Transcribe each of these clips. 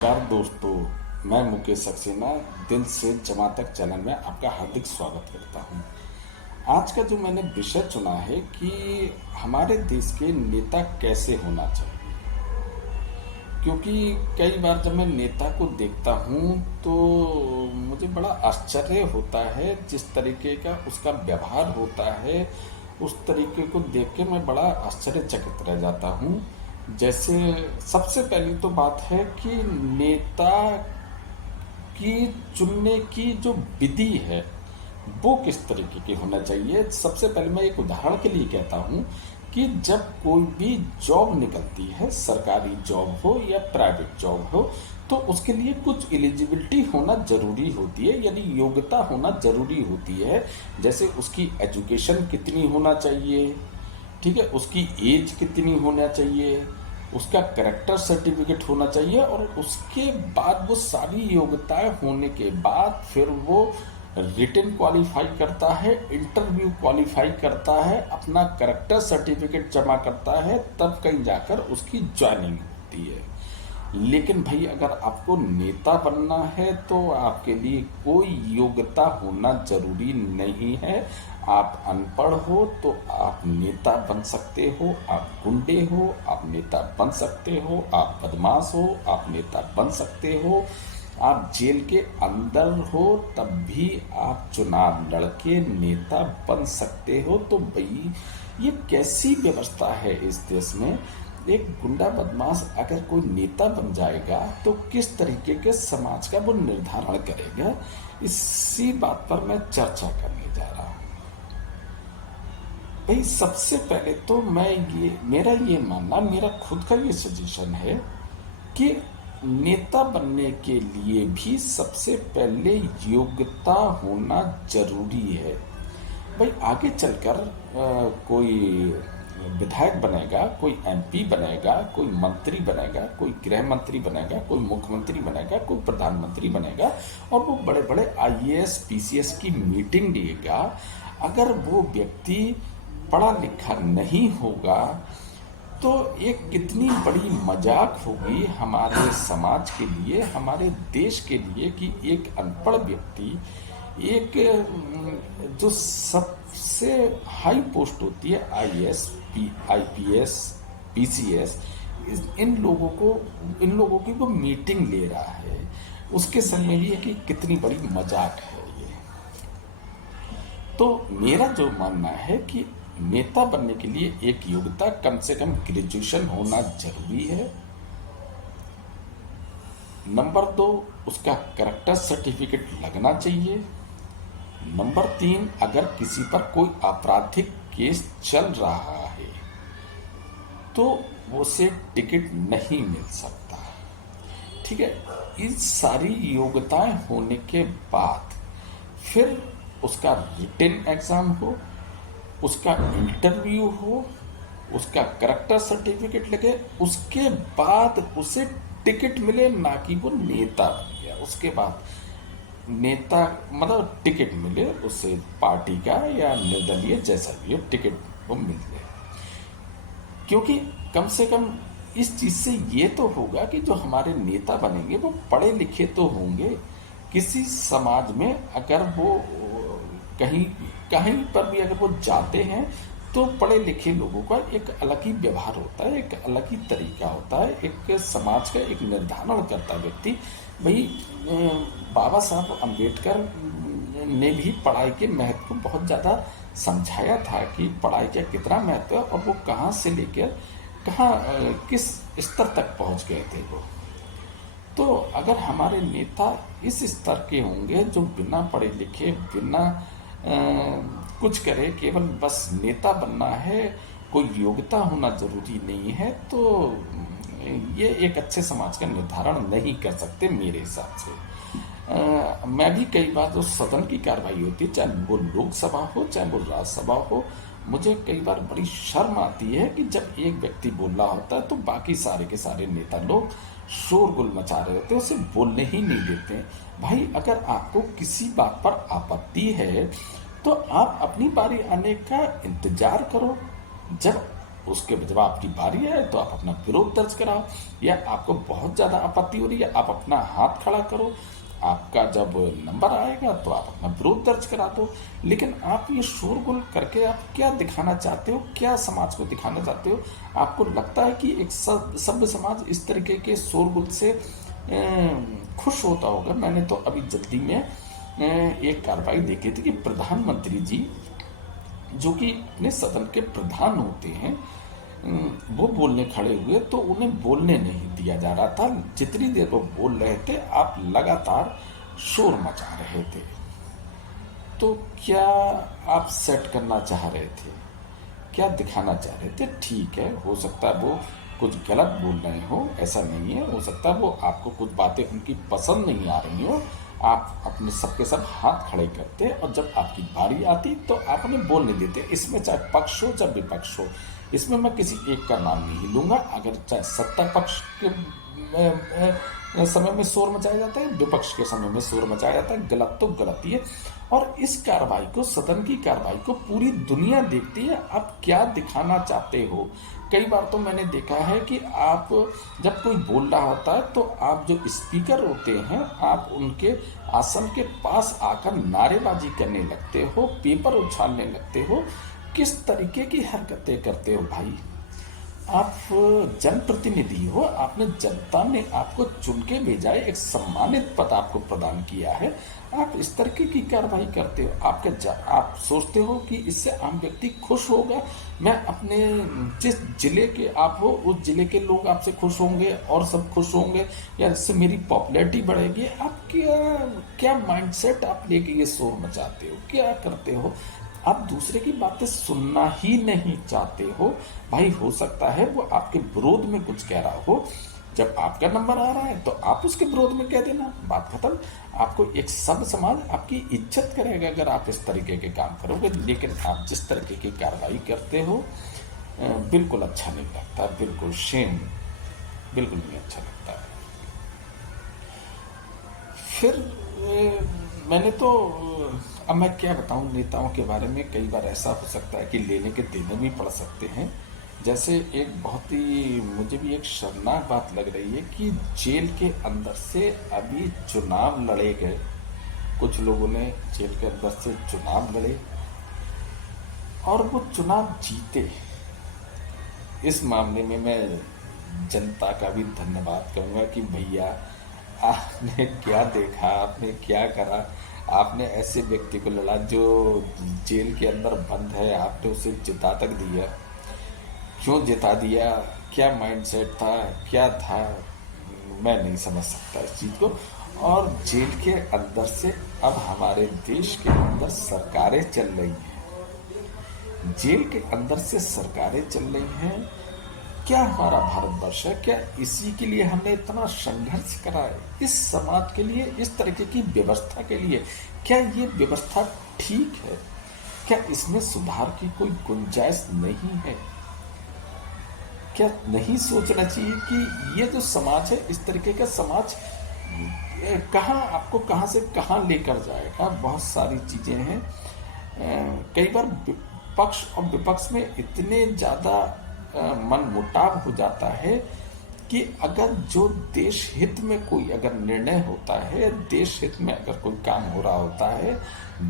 नमस्कार दोस्तों, मैं मुकेश सक्सेना दिल से जमा तक चैनल में आपका हार्दिक स्वागत करता हूं। आज का जो मैंने विषय चुना है कि हमारे देश के नेता कैसे होना चाहिए, क्योंकि कई बार जब मैं नेता को देखता हूं तो मुझे बड़ा आश्चर्य होता है। जिस तरीके का उसका व्यवहार होता है उस तरीके को देख के मैं बड़ा आश्चर्यचकित रह जाता हूं। जैसे सबसे पहली तो बात है कि नेता की चुनने की जो विधि है वो किस तरीके की होना चाहिए। सबसे पहले मैं एक उदाहरण के लिए कहता हूँ कि जब कोई भी जॉब निकलती है, सरकारी जॉब हो या प्राइवेट जॉब हो, तो उसके लिए कुछ एलिजिबिलिटी होना जरूरी होती है, यानी योग्यता होना जरूरी होती है। जैसे उसकी एजुकेशन कितनी होना चाहिए, ठीक है, उसकी एज कितनी होना चाहिए, उसका करेक्टर सर्टिफिकेट होना चाहिए, और उसके बाद वो सारी योग्यताएं होने के बाद फिर वो रिटन क्वालिफाई करता है, इंटरव्यू क्वालिफाई करता है, अपना करेक्टर सर्टिफिकेट जमा करता है, तब कहीं जाकर उसकी ज्वाइनिंग होती है। लेकिन भाई अगर आपको नेता बनना है तो आपके लिए कोई योग्यता होना जरूरी नहीं है। आप अनपढ़ हो तो आप नेता बन सकते हो, आप गुंडे हो आप नेता बन सकते हो, आप बदमाश हो आप नेता बन सकते हो, आप जेल के अंदर हो तब भी आप चुनाव लड़के नेता बन सकते हो। तो भाई ये कैसी व्यवस्था है इस देश में। एक गुंडा बदमाश अगर कोई नेता बन जाएगा तो किस तरीके के समाज का वो निर्धारण करेगा, इसी बात पर मैं चर्चा करने जा रहा हूँ। भाई सबसे पहले तो मेरा ये मानना, मेरा खुद का ये सजेशन है कि नेता बनने के लिए भी सबसे पहले योग्यता होना जरूरी है। भाई आगे चलकर कोई विधायक बनेगा, कोई एमपी बनेगा, कोई मंत्री बनेगा, कोई गृह मंत्री बनेगा, कोई मुख्यमंत्री बनेगा, कोई प्रधानमंत्री बनेगा, और वो बड़े बड़े आईएएस पीसीएस की मीटिंग लेगा। अगर वो व्यक्ति पढ़ा लिखा नहीं होगा तो एक कितनी बड़ी मजाक होगी हमारे समाज के लिए, हमारे देश के लिए, कि एक अनपढ़ व्यक्ति, एक जो सबसे हाई पोस्ट होती है आईएएस आईपीएस पीसीएस, इन लोगों की वो मीटिंग ले रहा है। उसके समझ लिए कि कितनी बड़ी मजाक है ये। तो मेरा जो मानना है कि नेता बनने के लिए एक योग्यता कम से कम ग्रेजुएशन होना जरूरी है। नंबर 2, उसका करेक्टर सर्टिफिकेट लगना चाहिए। नंबर 3, अगर किसी पर कोई आपराधिक केस चल रहा है तो उसे टिकट नहीं मिल सकता। ठीक है, इन सारी योग्यताएं होने के बाद फिर उसका रिटन एग्जाम हो, उसका इंटरव्यू हो, उसका करेक्टर सर्टिफिकेट लगे, उसके बाद उसे टिकट मिले, ना कि वो नेता बन गया। उसके बाद नेता मतलब टिकट मिले उसे, पार्टी का या निर्दलीय जैसा भी हो, टिकट वो मिल जाए। क्योंकि कम से कम इस चीज से ये तो होगा कि जो हमारे नेता बनेंगे वो पढ़े लिखे तो होंगे। किसी समाज में अगर वो कहीं कहीं पर भी अगर वो जाते हैं तो पढ़े लिखे लोगों का एक अलग ही व्यवहार होता है, एक अलग ही तरीका होता है, एक समाज का एक निर्धारण करता व्यक्ति। भाई बाबा साहब अम्बेडकर ने भी पढ़ाई के महत्व को बहुत ज़्यादा समझाया था कि पढ़ाई का कितना महत्व है, और वो कहाँ से लेकर कहाँ किस स्तर तक पहुँच गए थे वो। तो अगर हमारे नेता इस स्तर के होंगे जो बिना पढ़े लिखे, बिना कुछ करे, केवल बस नेता बनना है, कोई योग्यता होना जरूरी नहीं है, तो ये एक अच्छे समाज का निर्धारण नहीं कर सकते मेरे हिसाब से। मैं भी कई बार जो सदन की कार्रवाई होती है, चाहे वो लोकसभा हो चाहे वो राज्यसभा हो, मुझे कई बार बड़ी शर्म आती है कि जब एक व्यक्ति बोल रहा होता है तो बाकी सारे के सारे नेता लोग शोरगुल मचा रहे होते हैं, उसे बोलने ही नहीं देते। भाई अगर आपको किसी बात पर आपत्ति है तो आप अपनी बारी आने का इंतजार करो। जब उसके जब आपकी बारी आए तो आप अपना विरोध दर्ज कराओ, या आपको बहुत ज़्यादा आपत्ति हो रही है आप अपना हाथ खड़ा करो, आपका जब नंबर आएगा तो आप अपना विरोध दर्ज करा दो। लेकिन आप ये शोरगुल करके आप क्या दिखाना चाहते हो, क्या समाज को दिखाना चाहते हो? आपको लगता है कि एक सभ्य समाज इस तरीके के शोरगुल से खुश होता होगा? मैंने तो अभी जल्दी में एक कार्रवाई देखी थी कि प्रधानमंत्री जी, जो कि अपने सदन के प्रधान होते हैं, वो बोलने खड़े हुए तो उन्हें बोलने नहीं दिया जा रहा था। जितनी देर वो बोल रहे थे आप लगातार शोर मचा रहे थे। तो क्या आप सेट करना चाह रहे थे, क्या दिखाना चाह रहे थे? ठीक है, हो सकता है वो कुछ गलत बोल रहे हो, ऐसा नहीं है। हो सकता है वो आपको कुछ बातें उनकी पसंद नहीं आ रही हो, आप अपने सबके सब हाथ खड़े करते और जब आपकी बारी आती तो आप उन्हें बोलने देते। इसमें चाहे पक्ष हो चाहे विपक्ष हो, इसमें मैं किसी एक का नाम नहीं लूंगा। अगर चाहे सत्ता पक्ष के समय में शोर मचाया जाता है, विपक्ष के समय में शोर मचाया जाता है, गलत तो गलत ही है। और इस कार्रवाई को, सदन की कार्रवाई को पूरी दुनिया देखती है। आप क्या दिखाना चाहते हो? कई बार तो मैंने देखा है कि आप जब कोई बोल रहा होता है तो आप जो स्पीकर होते हैं आप उनके आसन के पास आकर नारेबाजी करने लगते हो, पेपर उछालने लगते हो। किस तरीके की हरकतें करते हो भाई? आप जनप्रतिनिधि हो, आपने, जनता ने आपको चुन के भेजा है, एक सम्मानित पद आपको प्रदान किया है, आप इस तरीके की कार्रवाई करते हो। आप सोचते हो कि इससे आम व्यक्ति खुश होगा? मैं अपने, जिस जिले के आप हो उस जिले के लोग आपसे खुश होंगे और सब खुश होंगे, या इससे मेरी पॉपुलैरिटी बढ़ेगी? आप क्या क्या माइंडसेट आप लेके ये शोर मचाते हो, क्या करते हो? आप दूसरे की बातें सुनना ही नहीं चाहते हो भाई। हो सकता है वो आपके विरोध में कुछ कह रहा हो, जब आपका नंबर आ रहा है तो आप उसके विरोध में कह देना, बात खत्म। आपको एक सब समाज आपकी इज्जत करेगा अगर आप इस तरीके के काम करोगे। लेकिन आप जिस तरीके की कार्रवाई करते हो बिल्कुल अच्छा नहीं लगता, बिल्कुल शेम, बिल्कुल नहीं अच्छा लगता है। फिर मैंने तो, अब मैं क्या बताऊं नेताओं के बारे में, कई बार ऐसा हो सकता है कि लेने के देने भी पड़ सकते हैं। जैसे एक बहुत ही, मुझे भी एक शर्मनाक बात लग रही है कि जेल के अंदर से अभी चुनाव लड़े गए, कुछ लोगों ने जेल के अंदर से चुनाव लड़े और वो चुनाव जीते। इस मामले में मैं जनता का भी धन्यवाद करूंगा कि भैया आपने क्या देखा, आपने क्या करा, आपने ऐसे व्यक्ति को लड़ा जो जेल के अंदर बंद है, आपने उसे जिता तक दिया। क्यों जिता दिया, क्या माइंडसेट था, क्या था, मैं नहीं समझ सकता इस चीज़ को। और जेल के अंदर से अब हमारे देश के अंदर सरकारें चल रही हैं, जेल के अंदर से सरकारें चल रही हैं। क्या हमारा भारतवर्ष है, क्या इसी के लिए हमने इतना संघर्ष करा है, इस समाज के लिए, इस तरीके की व्यवस्था के लिए? क्या ये व्यवस्था ठीक है? क्या इसमें सुधार की कोई गुंजाइश नहीं है? क्या नहीं सोचना चाहिए कि ये जो समाज है, इस तरीके का समाज कहाँ, आपको कहाँ से कहाँ लेकर जाएगा? बहुत सारी चीजें हैं। कई बार पक्ष और विपक्ष में इतने ज्यादा मन मुटाव हो जाता है कि अगर जो देश हित में कोई अगर निर्णय होता है, देश हित में अगर कोई काम हो रहा होता है,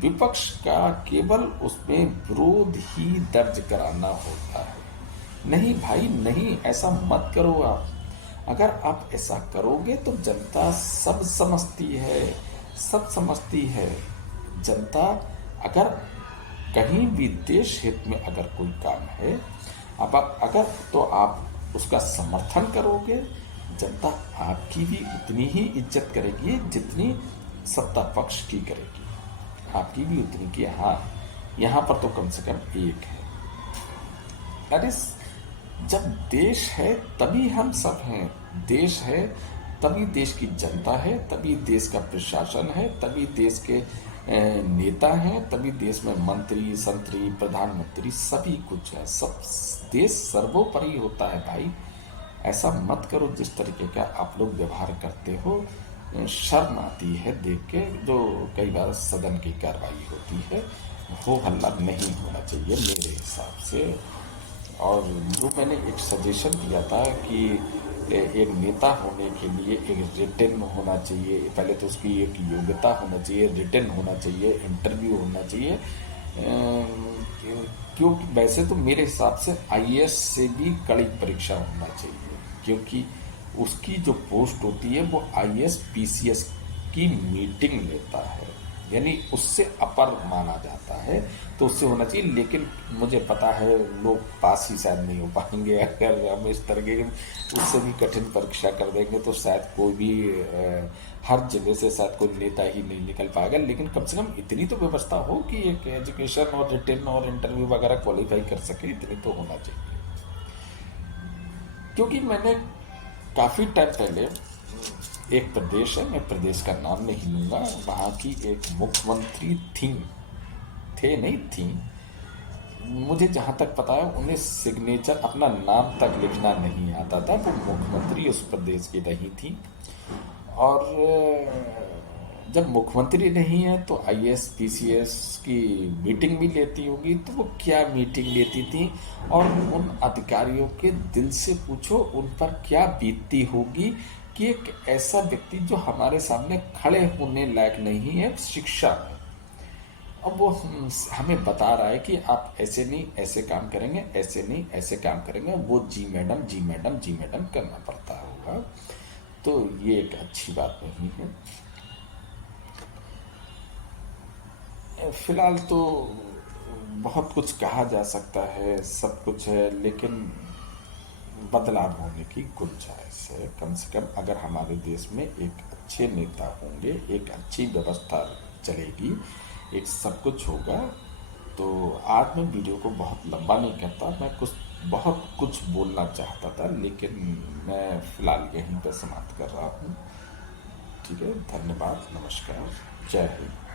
विपक्ष का केवल उसमें विरोध ही दर्ज कराना होता है। नहीं भाई नहीं, ऐसा मत करो आप। अगर आप ऐसा करोगे तो जनता सब समझती है, सब समझती है। जनता अगर कहीं भी देश हित में अगर कोई काम है, अब आप अगर तो आप उसका समर्थन करोगे, जनता आपकी भी उतनी ही इज्जत करेगी जितनी सत्ता पक्ष की करेगी, आपकी भी उतनी की। हाँ, यहाँ पर तो कम से कम एक है। अरे जब देश है तभी हम सब हैं, देश है तभी देश की जनता है, तभी देश का प्रशासन है, तभी देश के नेता हैं, तभी देश में मंत्री, संतरी, प्रधानमंत्री सभी कुछ है। सब देश सर्वोपरि होता है भाई। ऐसा मत करो जिस तरीके का आप लोग व्यवहार करते हो। शर्म आती है देख के। जो कई बार सदन की कार्रवाई होती है, हो हल्ला नहीं होना चाहिए मेरे हिसाब से। और जो मैंने एक सजेशन दिया था कि एक नेता होने के लिए एक रिटन होना चाहिए, पहले तो उसकी एक योग्यता होना चाहिए, रिटन होना चाहिए, इंटरव्यू होना चाहिए। क्योंकि वैसे तो मेरे हिसाब से आईएएस से भी कड़ी परीक्षा होना चाहिए, क्योंकि उसकी जो पोस्ट होती है वो आईएएस पीसीएस की मीटिंग लेता है, यानी उससे अपर माना जाता है, तो उससे होना चाहिए। लेकिन मुझे पता है लोग पास ही शायद नहीं हो पाएंगे, अगर हम इस तरह के उससे भी कठिन परीक्षा कर देंगे तो शायद कोई भी हर जगह से शायद कोई नेता ही नहीं निकल पाएगा। लेकिन कम से कम इतनी तो व्यवस्था हो कि एक एजुकेशन और रिटन और इंटरव्यू वगैरह क्वालिफाई कर सके, इतनी तो होना चाहिए। क्योंकि मैंने काफ़ी टाइम पहले, एक प्रदेश है, मैं प्रदेश का नाम नहीं लूँगा, वहाँ की एक मुख्यमंत्री थी, थे नहीं थी, मुझे जहाँ तक पता है उन्हें सिग्नेचर अपना नाम तक लिखना नहीं आता था, वो मुख्यमंत्री उस प्रदेश की रही थी। और जब मुख्यमंत्री नहीं है तो आईएएस पीसीएस की मीटिंग भी लेती होगी, तो वो क्या मीटिंग लेती थी, और उन अधिकारियों के दिल से पूछो उन पर क्या बीतती होगी कि एक ऐसा व्यक्ति जो हमारे सामने खड़े होने लायक नहीं है शिक्षा में, अब वो हमें बता रहा है कि आप ऐसे नहीं ऐसे काम करेंगे, ऐसे नहीं ऐसे काम करेंगे, वो जी मैडम जी मैडम जी मैडम करना पड़ता होगा। तो ये एक अच्छी बात नहीं है। फिलहाल तो बहुत कुछ कहा जा सकता है, सब कुछ है, लेकिन बदलाव होने की गुंजाइश है। कम से कम अगर हमारे देश में एक अच्छे नेता होंगे, एक अच्छी व्यवस्था चलेगी, एक सब कुछ होगा। तो आज मैं वीडियो को बहुत लंबा नहीं करता, मैं बहुत कुछ बोलना चाहता था, लेकिन मैं फ़िलहाल यहीं पर समाप्त कर रहा हूँ। ठीक है, धन्यवाद, नमस्कार, जय हिंद।